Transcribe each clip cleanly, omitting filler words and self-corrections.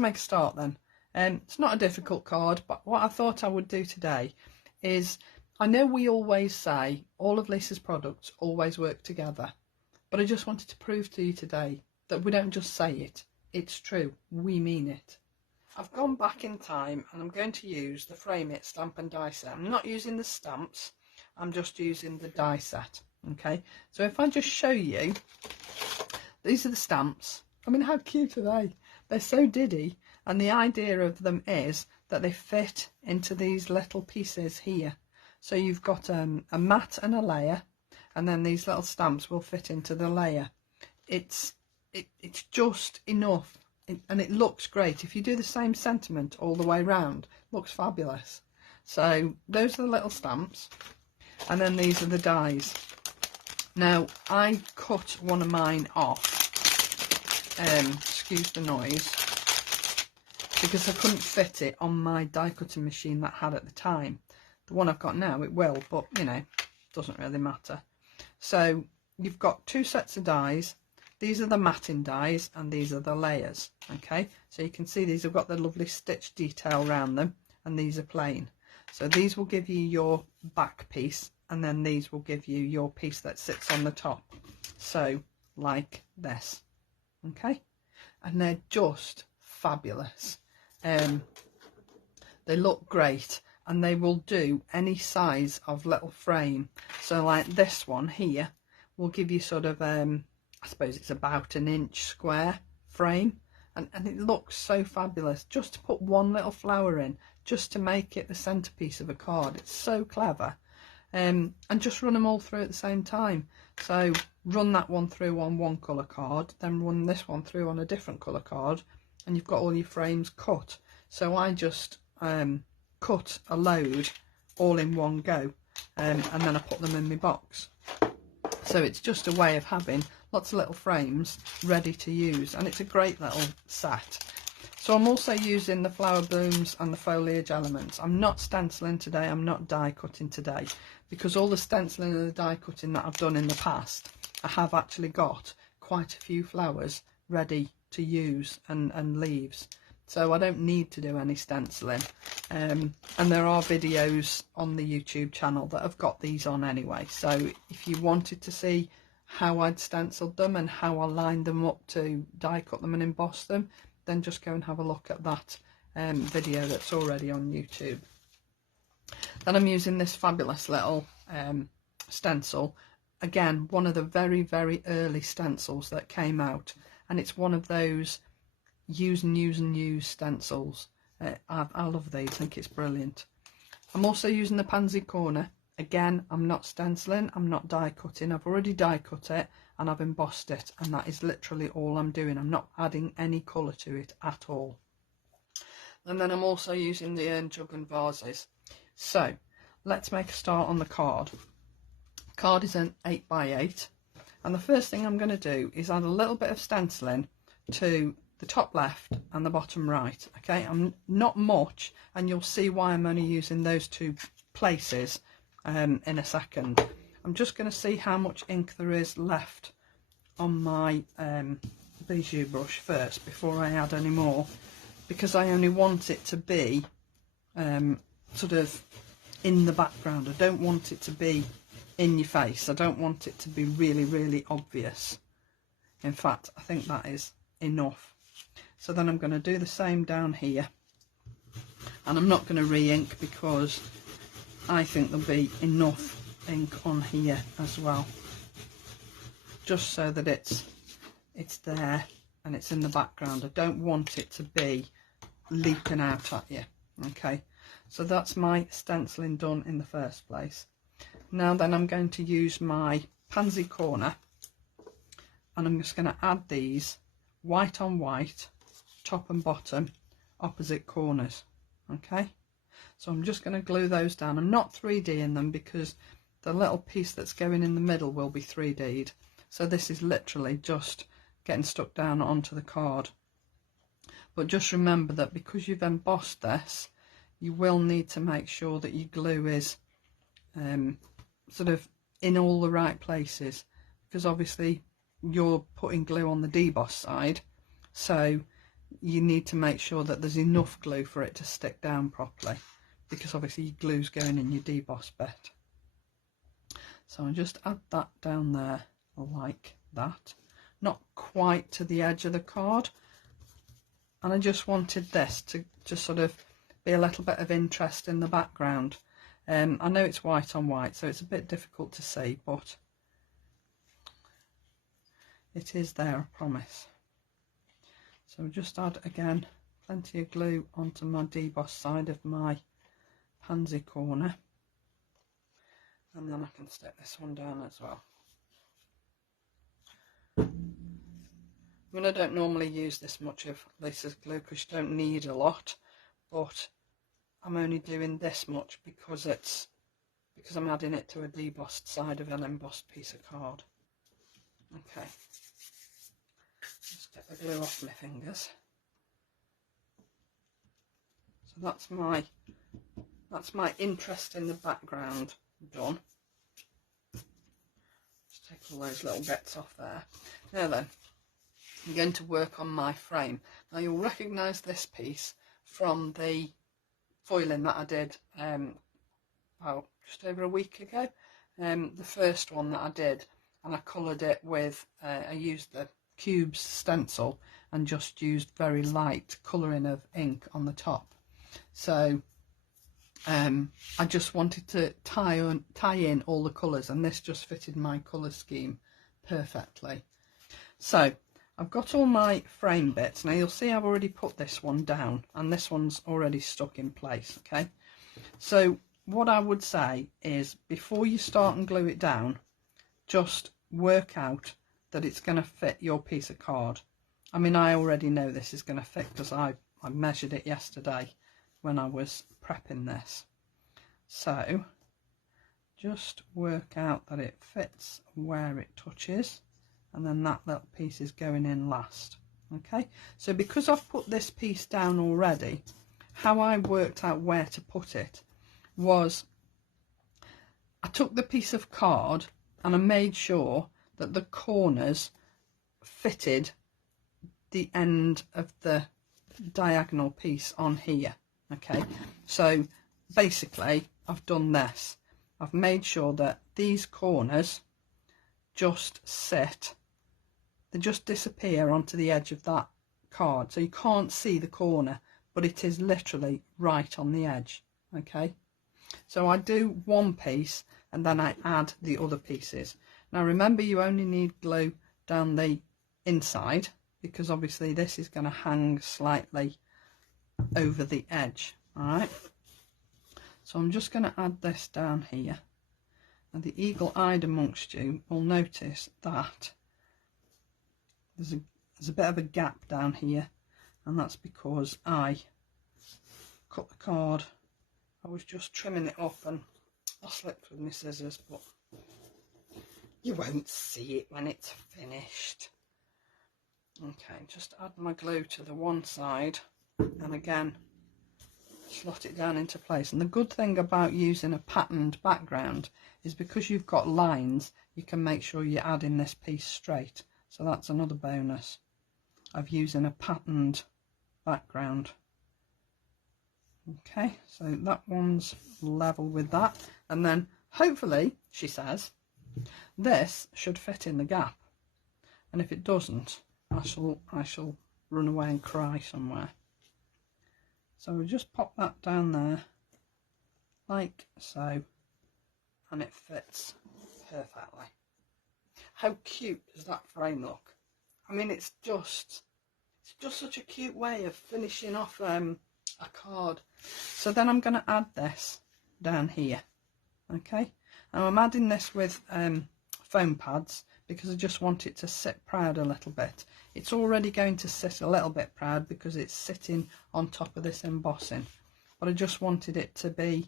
let's make a start then. It's not a difficult card, but what I thought I would do today is, I know we always say all of Lisa's products always work together, but I just wanted to prove to you today that we don't just say it, it's true, we mean it. I've gone back in time and I'm going to use the Frame It stamp and die set. I'm not using the stamps, I'm just using the die set. Okay, so if I just show you, these are the stamps. I mean, how cute are they? They're so diddy, and the idea of them is that they fit into these little pieces here. So you've got a mat and a layer, and then these little stamps will fit into the layer. It's just enough, and it looks great. If you do the same sentiment all the way round, it looks fabulous. So those are the little stamps, and then these are the dies. Now I cut one of mine off, excuse the noise, because I couldn't fit it on my die cutting machine that I had at the time. The one I've got now, it will, but you know, doesn't really matter. So you've got two sets of dies. These are the matting dies and these are the layers. Okay, so you can see these have got the lovely stitch detail around them, and these are plain. So these will give you your back piece, and then these will give you your piece that sits on the top, so like this. Okay, and they're just fabulous. They look great, and they will do any size of little frame. So like this one here will give you sort of I suppose it's about an inch square frame, and it looks so fabulous just to put one little flower in, just to make it the centerpiece of a card. It's so clever. And just run them all through at the same time. So run that one through on one colour card, then run this one through on a different colour card, and you've got all your frames cut. So I just cut a load all in one go, and then I put them in my box. So it's just a way of having lots of little frames ready to use, and it's a great little set. So I'm also using the flower blooms and the foliage elements. I'm not stenciling today, I'm not die cutting today, because all the stenciling and the die cutting that I've done in the past, I have actually got quite a few flowers ready to use and leaves. So I don't need to do any stenciling. And there are videos on the YouTube channel that have got these on anyway. So if you wanted to see how I'd stenciled them and how I lined them up to die cut them and emboss them, then just go and have a look at that video that's already on YouTube. Then I'm using this fabulous little stencil. Again, one of the very, very early stencils that came out, and it's one of those use and use and use stencils. I love these, I think it's brilliant. I'm also using the Pansy corner. Again, I'm not stenciling, I'm not die cutting. I've already die cut it and I've embossed it, and that is literally all I'm doing. I'm not adding any colour to it at all. And then I'm also using the urn jug and vases. So let's make a start on the card. The card is an 8x8, and the first thing I'm going to do is add a little bit of stenciling to the top left and the bottom right. Okay, I'm not much, and you'll see why I'm only using those two places in a second. I'm just going to see how much ink there is left on my bijou brush first before I add any more, because I only want it to be sort of in the background. I don't want it to be in your face. I don't want it to be really, really obvious. In fact, I think that is enough. So then I'm going to do the same down here, and I'm not going to re-ink because I think there'll be enough ink on here as well, just so that it's there and it's in the background. I don't want it to be leaping out at you. Okay, so that's my stenciling done in the first place. Now then, I'm going to use my Pansy corner, and I'm just going to add these white on white, top and bottom, opposite corners. Okay, so I'm just going to glue those down. I'm not 3Ding them because the little piece that's going in the middle will be 3D'd. So this is literally just getting stuck down onto the card. But just remember that because you've embossed this, you will need to make sure that your glue is sort of in all the right places, because obviously you're putting glue on the deboss side, so you need to make sure that there's enough glue for it to stick down properly, because obviously your glue's going in your deboss bit. So I'll just add that down there like that, not quite to the edge of the card. And I just wanted this to just sort of be a little bit of interest in the background. I know it's white on white, so it's a bit difficult to see, but it is there, I promise. So just add again plenty of glue onto my deboss side of my pansy corner, and then I can stick this one down as well. I mean, I don't normally use this much of Lisa's glue because you don't need a lot, but I'm only doing this much because I'm adding it to a debossed side of an embossed piece of card. Okay, just get the glue off my fingers. So that's my interest in the background done. Just take all those little bits off there. Now then, I'm going to work on my frame. Now you'll recognise this piece from the foiling that I did about just over a week ago. The first one that I did, and I coloured it with, I used the Cubes stencil and just used very light colouring of ink on the top. So I just wanted to tie in all the colours, and this just fitted my colour scheme perfectly. So I've got all my frame bits. Now you'll see I've already put this one down, and this one's already stuck in place. Okay, so what I would say is, before you start and glue it down, just work out that it's going to fit your piece of card. I mean, I already know this is going to fit because I measured it yesterday when I was prepping this. So just work out that it fits where it touches, and then that little piece is going in last. Okay, so because I've put this piece down already, how I worked out where to put it was, I took the piece of card and I made sure that the corners fitted the end of the diagonal piece on here. Okay, so basically I've done this. I've made sure that these corners just sit, they just disappear onto the edge of that card, so you can't see the corner, but it is literally right on the edge. Okay, so I do one piece and then I add the other pieces. Now remember, you only need glue down the inside, because obviously this is going to hang slightly over the edge. All right, so I'm just going to add this down here, and the eagle-eyed amongst you will notice that there's a bit of a gap down here, and that's because I cut the card. I was just trimming it up and I slipped with my scissors, but you won't see it when it's finished. Okay, just add my glue to the one side and again slot it down into place. And the good thing about using a patterned background is, because you've got lines, you can make sure you're adding this piece straight. So that's another bonus of using a patterned background. Okay, so that one's level with that, and then hopefully, she says, this should fit in the gap, and if it doesn't, I shall run away and cry somewhere. So we'll just pop that down there like so, and it fits perfectly. How cute does that frame look? I mean, it's just such a cute way of finishing off a card. So then I'm going to add this down here. Okay, and I'm adding this with foam pads because I just want it to sit proud a little bit. It's already going to sit a little bit proud because it's sitting on top of this embossing, but I just wanted it to be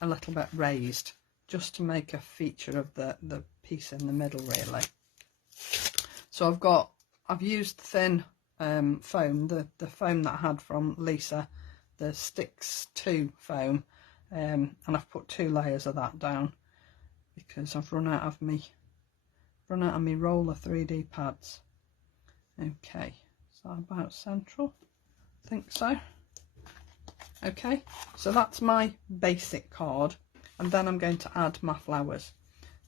a little bit raised, just to make a feature of the piece in the middle, really. So I've used thin foam, the foam that I had from Lisa, the Sticks 2 foam, and I've put 2 layers of that down because I've run out of me roller 3D pads. Okay, that about central? I think so. Okay, so that's my basic card, and then I'm going to add my flowers.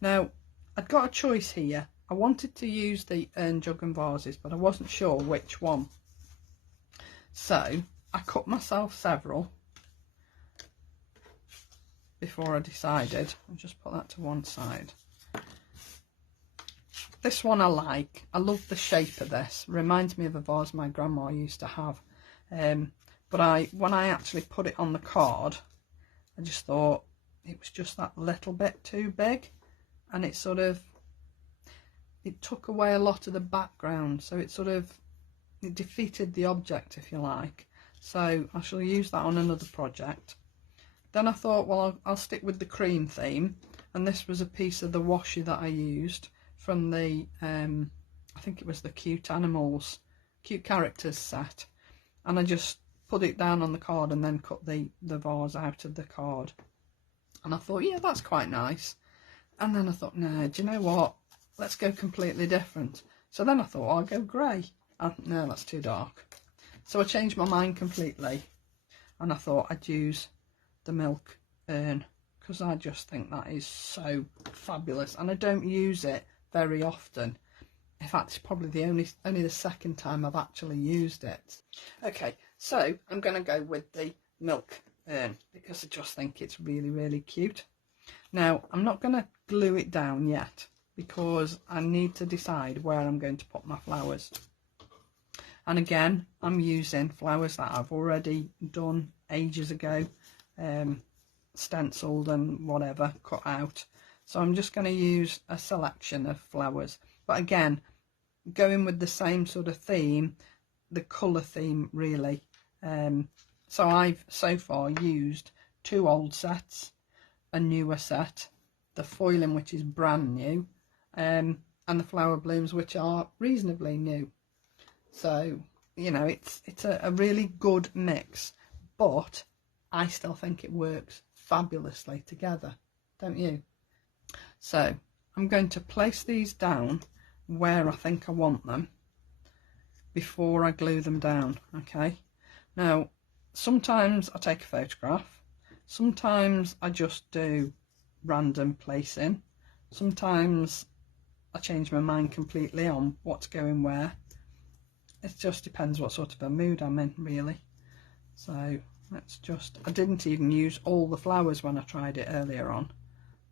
Now, I'd got a choice here. I wanted to use the urn, jug and vases, but I wasn't sure which one. So I cut myself several before I decided. I'll just put that to one side. This one I like. I love the shape of this. Reminds me of a vase my grandma used to have. But when I actually put it on the card, I just thought it was just that little bit too big, and it took away a lot of the background, so it defeated the object, if you like. So I shall use that on another project. Then I thought, well, I'll stick with the cream theme, and this was a piece of the washi that I used from the I think it was the Cute Characters set, and I just put it down on the card and then cut the vase out of the card. And I thought, yeah, that's quite nice. And then I thought, no, do you know what? Let's go completely different. So then I thought, I'll go grey. No, that's too dark. So I changed my mind completely. And I thought I'd use the milk urn, because I just think that is so fabulous. And I don't use it very often. In fact, it's probably only the second time I've actually used it. Okay, so I'm going to go with the milk urn because I just think it's really, really cute. Now, I'm not going to glue it down yet because I need to decide where I'm going to put my flowers. And again, I'm using flowers that I've already done ages ago, stenciled and whatever, cut out. So I'm just going to use a selection of flowers. But again, going with the same sort of theme, the colour theme really. So I've so far used 2 old sets, a newer set, the foiling which is brand new, and the flower blooms which are reasonably new. So, you know, it's a really good mix, but I still think it works fabulously together, don't you? So I'm going to place these down where I think I want them before I glue them down. Okay, now sometimes I take a photograph, sometimes I just do random placing, sometimes I change my mind completely on what's going where. It just depends what sort of a mood I'm in really. So let's just, I didn't even use all the flowers when I tried it earlier on,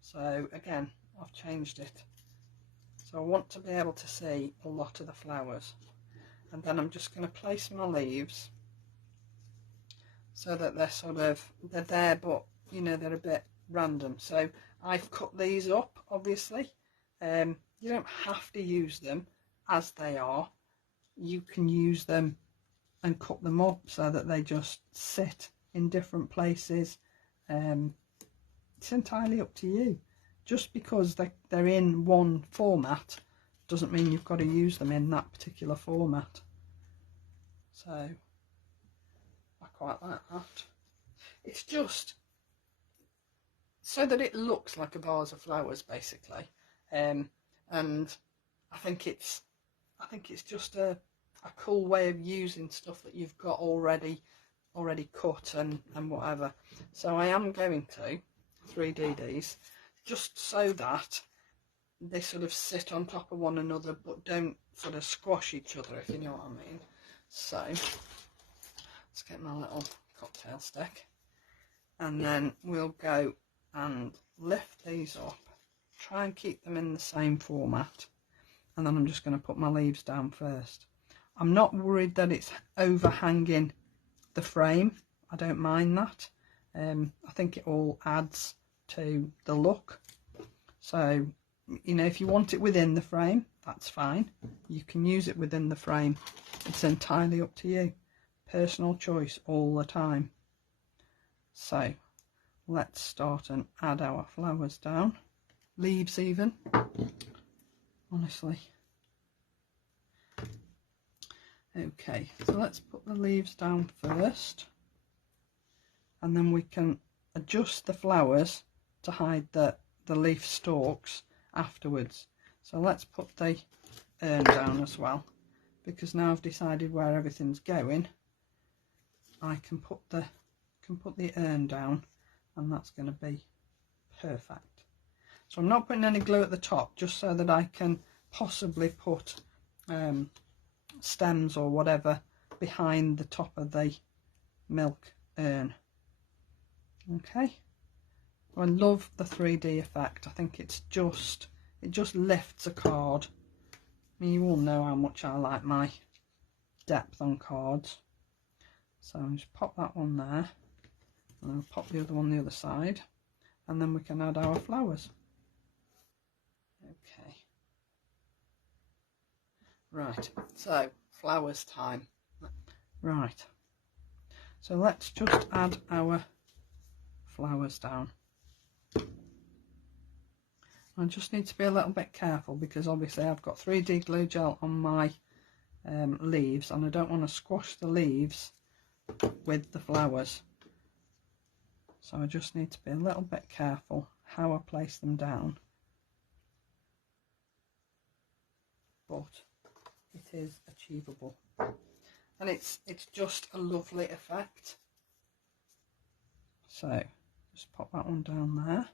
so again I've changed it. So I want to be able to see a lot of the flowers, and then I'm just going to place my leaves so that they're there, but you know, they're a bit random. So I've cut these up, obviously. You don't have to use them as they are. You can use them and cut them up so that they just sit in different places. It's entirely up to you. Just because they're in one format doesn't mean you've got to use them in that particular format. So I quite like that. It's just so that it looks like a vase of flowers basically, and I think it's just a cool way of using stuff that you've got already cut and whatever. So I am going to 3D these, just so that they sort of sit on top of one another but don't sort of squash each other, if you know what I mean. So let's get my little cocktail stick, and then we'll go and lift these up, try and keep them in the same format, and then I'm just going to put my leaves down first. I'm not worried that it's overhanging the frame. I don't mind that. I think it all adds to the look. So, you know, if you want it within the frame, that's fine. You can use it within the frame. It's entirely up to you. Personal choice all the time. So let's start and add our flowers down. Leaves even, honestly. Okay, so let's put the leaves down first, and then we can adjust the flowers to hide the leaf stalks afterwards. So let's put the urn down as well, because now I've decided where everything's going, I can put the urn down, and that's going to be perfect. So I'm not putting any glue at the top, just so that I can possibly put stems or whatever behind the top of the milk urn. Okay, I love the 3D effect. I think it just lifts a card. I mean, you all know how much I like my depth on cards. So I'll just pop that one there, and I'll pop the other one the other side, and then we can add our flowers. Okay, right, so flowers time. Right, so let's just add our flowers down. I just need to be a little bit careful, because obviously I've got 3D glue gel on my leaves, and I don't want to squash the leaves with the flowers. So I just need to be a little bit careful how I place them down. But it is achievable, and it's just a lovely effect. So just pop that one down there,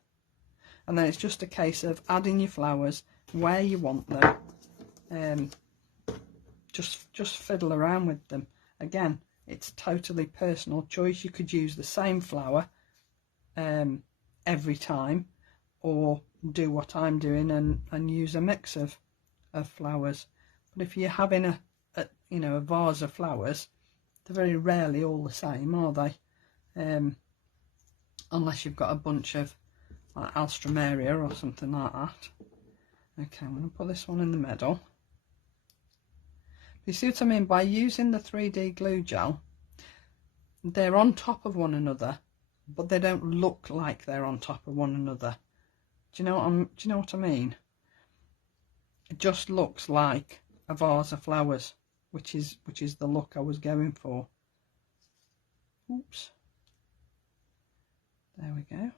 and then it's just a case of adding your flowers where you want them. Just fiddle around with them. Again, it's totally personal choice. You could use the same flower every time, or do what I'm doing and use a mix of flowers. But if you're having a vase of flowers, they're very rarely all the same, are they? Unless you've got a bunch of like alstroemeria or something like that. Okay, I'm going to put this one in the middle. You see what I mean? By using the 3D glue gel, they're on top of one another, but they don't look like they're on top of one another. Do you know what I mean? It just looks like a vase of flowers, which is the look I was going for. Oops. There we go.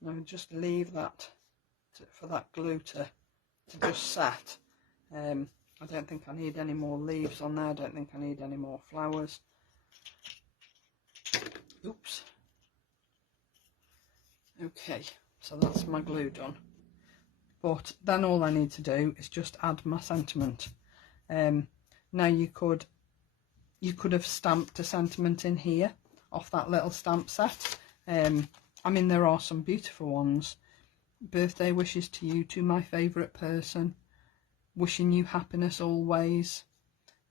Now just leave that for that glue to just set. I don't think I need any more leaves on there. I don't think I need any more flowers. Oops. Okay, so that's my glue done. But then all I need to do is just add my sentiment. Now you could have stamped a sentiment in here off that little stamp set. I mean, there are some beautiful ones. Birthday wishes to you, to my favourite person, wishing you happiness always.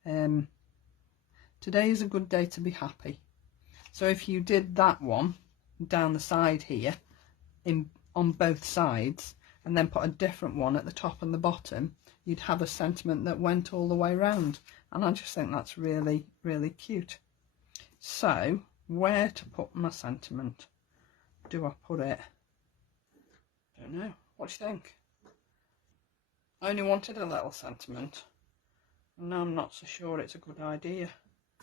Today is a good day to be happy. So if you did that one down the side here, on both sides, and then put a different one at the top and the bottom, you'd have a sentiment that went all the way around. And I just think that's really, really cute. So where to put my sentiment? Do I put it? Don't know. What do you think? I only wanted a little sentiment, and now I'm not so sure it's a good idea.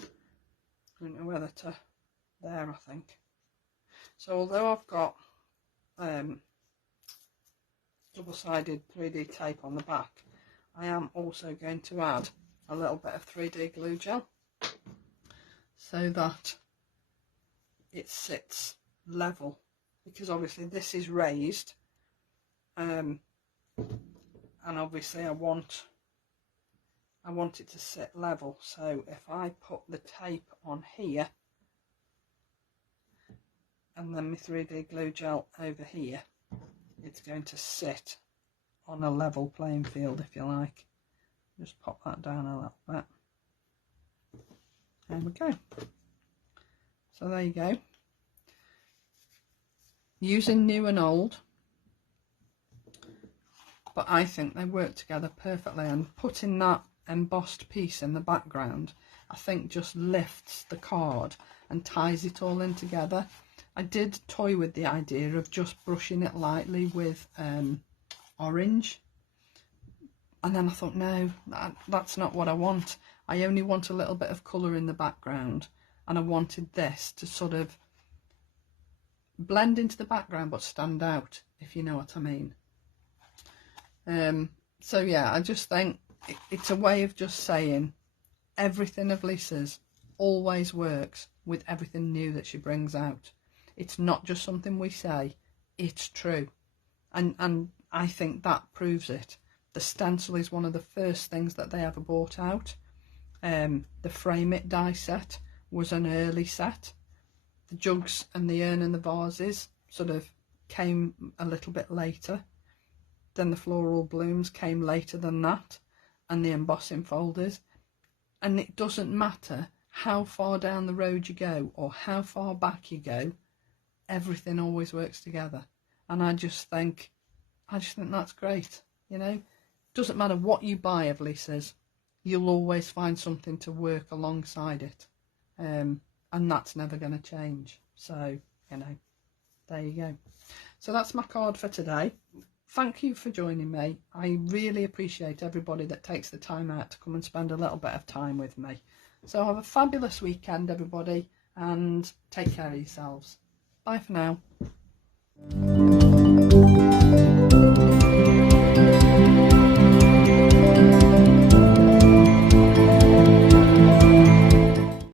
I don't know whether to. There, I think. So although I've got double-sided 3D tape on the back, I am also going to add a little bit of 3D glue gel so that it sits level, because obviously this is raised, and obviously I want it to sit level. So if I put the tape on here and then my 3D glue gel over here, it's going to sit on a level playing field, if you like. Just pop that down a little bit. There we go. So there you go. Using new and old, but I think they work together perfectly, and putting that embossed piece in the background, I think, just lifts the card and ties it all in together. I did toy with the idea of just brushing it lightly with orange, and then I thought, no, that's not what I want. I only want a little bit of colour in the background, and I wanted this to sort of blend into the background but stand out, if you know what I mean. So yeah, I just think it's a way of just saying everything of Lisa's always works with everything new that she brings out. It's not just something we say, it's true. And I think that proves it. The stencil is one of the first things that they ever bought out. The Frame It die set was an early set. The jugs and the urn and the vases sort of came a little bit later. Then the floral blooms came later than that, and the embossing folders. And it doesn't matter how far down the road you go or how far back you go, everything always works together. And I just think that's great, you know. Doesn't matter what you buy of Lisa's, you'll always find something to work alongside it, and that's never going to change. So, you know, there you go. So that's my card for today. Thank you for joining me. I really appreciate everybody that takes the time out to come and spend a little bit of time with me. So have a fabulous weekend, everybody, and take care of yourselves. Bye for now.